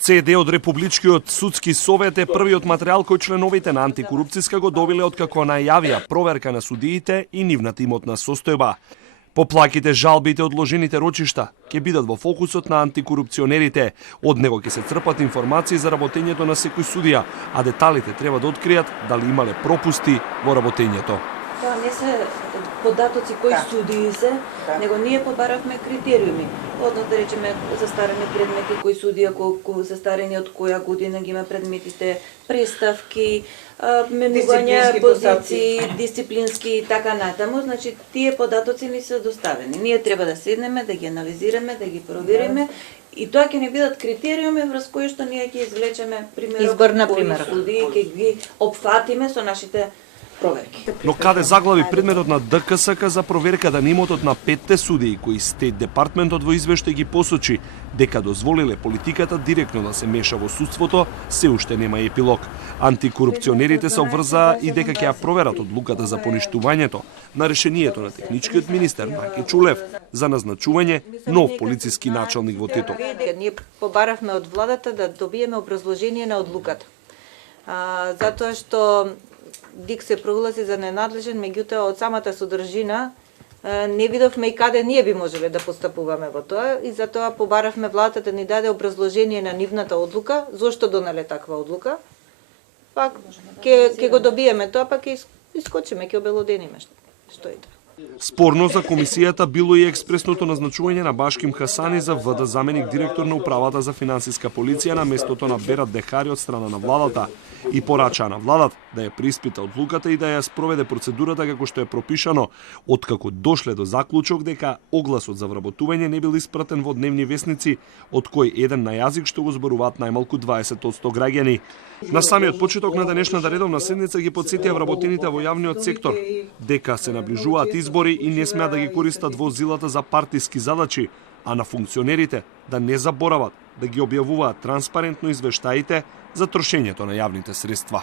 CD од Републичкиот судски совет е првиот материјал кој членовите на антикорупцијска го добиле откако најавија проверка на судиите и нивната имотна состојба. Поплаките, жалбите, одложените рочишта ќе бидат во фокусот на антикорупционерите. Од него ќе се црпат информации за работењето на секој судија, а деталите треба да откријат дали имале пропусти во работењето. Тоа не се податоци кои судии се, него ние побаравме критериуми. Одно да речеме застарени предмети, кои судија, колку застарени, од која година ги има предметите, преставки, менување позиции, дисциплински и така натаму. Значи, тие податоци ни се доставени. Ние треба да седнеме, да ги анализираме, да ги провериме и тоа ќе ни бидат критериуми врз кои што ние ќе извлечеме примерот кои судии, ќе ги опфатиме со нашите проверки. Но каде заглави предметот на ДКСК за проверката на имотот на 5 судии кои Стейт департментот во извештај ги посочи дека дозволиле политиката директно да се меша во судството, се уште нема епилог. Антикорупционерите се обврзаа и дека ќе ја проверат одлуката за поништувањето на решението на техничкиот министер Мајке Чулев за назначување нов полициски началник во Тетово. Ние побаравме од владата да добиеме образложение на одлуката. Затоа што ДИК се прогласи за ненадлежен, меѓутоа од самата содржина не видовме и каде ние би можеле да постапуваме во тоа и затоа побаравме владата да ни даде образложение на нивната одлука, зошто донеле таква одлука. Пак ќе го добиеме тоа, па ќе искочиме, ќе обелодениме што е тоа. Спорно за комисијата било и експресното назначување на Башким Хасани за ВД заменик директор на управата за финансиска полиција на местото на Берат Дехари од страна на владата и порача на владата да ја преиспита одлуката и да ја спроведе процедурата како што е пропишано, откако дошле до заклучок дека огласот за вработување не бил испратен во дневни весници, од кој еден на јазик што го зборуваат најмалку 20% граѓани. На самиот почеток на денешната редовна седница ги потсетија вработените во јавниот сектор дека се наближуваат избори и не смеат да ги користат возилата за партиски задачи, а на функционерите да не заборават да ги објавуваат транспарентно извештаите за трошењето на јавните средства.